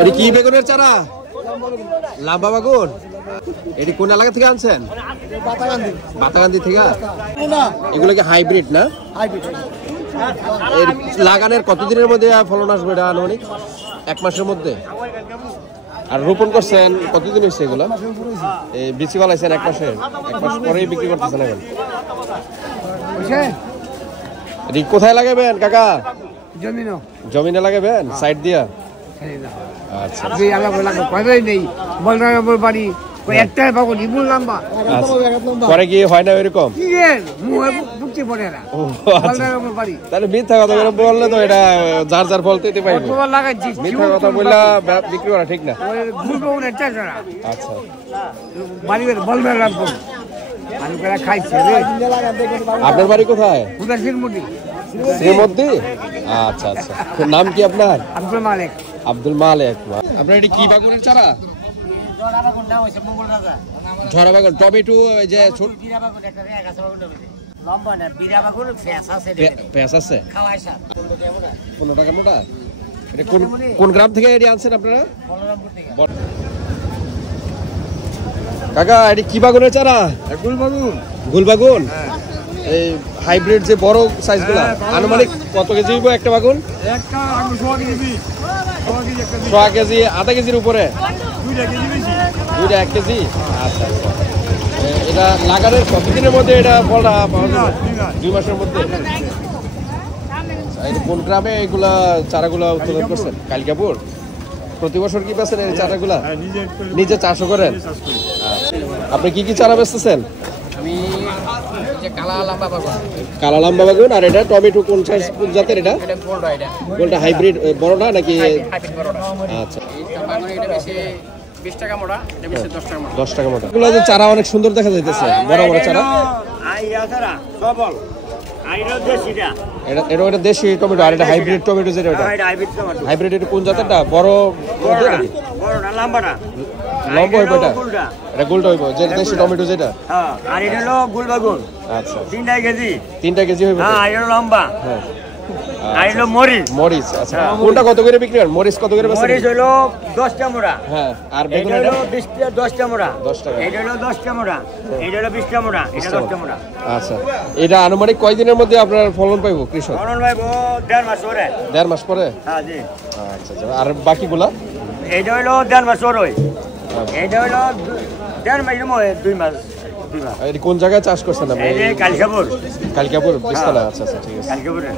এটি কি বেগুনের চারা? লাম্বা বেগুন। এটি কোন এলাকা থেকে আনছেন? বাতাকান্দি থেকে। এগুলো কি হাইব্রিড না? এর লাগানোর কতদিনের মধ্যে ফলন আসবে এটা আনুমানিক? 1 মাসের মধ্যে। আর রোপণ করছেন কতদিন হয়েছে এগুলো? এই বিচি বালাইছেন 1 মাসে? 1 মাস পরেই বিক্রি করতেছেন এখন? এটি কোথায় লাগাবেন কাকা? জমিনে লাগাবেন সাইড দিয়া? আচ্ছা পরে কি হয় না এরকম? তাহলে মিথ্যা কথা বললে তো এটা যার যার ফল দিতে পারবে। মিথ্যা কথা বললে বিক্রি করা ঠিক না। আচ্ছা আপনার বাড়ি কোথায়? আচ্ছা আচ্ছা নাম কি আপনার? আব্দুল মালেক। আপনার এটি কি বাগুনের চারা? ঝরা বাগুন। টমেটো যে মোটা। কোন গ্রাম থেকে এটি আনছেন আপনারা? কাকা এটি কি বাগুনের চারা? গুলবাগুন। এই হাইব্রিড যে বড় সাইজ গুলা আনুমানিক কত কেজি হইব একটা বাগুন? 1 কেজি, আধা কেজির উপরে? 1 কেজি। আচ্ছা আচ্ছা এটা লাগানোর কতদিনের মধ্যে এটা ফলটা পাওয়া যাবে? 2 মাসের মধ্যে। এটা কোন গ্রামে এগুলা চারাগুলা উৎপাদন করছেন? কালিকাপুর। প্রতি বছর কি বেচেন এই চারাগুলা? নিজে চাষও করেন? আপনি কি কি চারা বেচতেছেন? কালা লাম্বা বাগুন। আর এটা টমেটো কোন জাতের? এটা কোনটা হাইব্রিড বড়টা নাকি? আচ্ছা 10 টাকা মোটা। এগুলো যে চারা অনেক সুন্দর দেখা যাইতেছে, বড় বড় চারা। এটা দেশি টমেটো। আর এটা হাইব্রিড টমেটো যেটা? হাইব্রিড এটা কোন জাতেরটা? বড় লম্বা হইব এটা? এটা গোলটা হইব যে দেশি টমেটো যেটা? আর এটা হলো গুলবাগুন। আচ্ছা 3 কেজি হইব। হ্যাঁ এটা লম্বা। হ্যাঁ আর এটা মরিচ। আচ্ছা কোনটা কত করে বিক্রি করেন? মরিচ কত করে বেচেন? মরিচ হলো 10 টা মোড়া। হ্যাঁ আর বেগুন এটা 10 টা মোড়া। 10 টাকা। এটা হলো 10 টা মোড়া। এটা হলো 20 টা মোড়া। এটা 10 টা মোড়া। আচ্ছা এটা আনুমানিক কয় দিনের মধ্যে আপনার ফলন পাইবো কৃষক? ফলন পাইবো 1.5 মাস পরে। 1.5 মাস পরে? হ্যাঁ জি। আচ্ছা আচ্ছা আর বাকিগুলা? এটা হলো 1.5 মাস পরে। এটা হলো 1.5 মাস মধ্যে 2 মাস। কোন জায়গায় চাষ করছেন আপনি? কালিকাপুর। কালিকাপুর বিস্তালা। আচ্ছা আচ্ছা ঠিক আছে। কালিকাপুরে।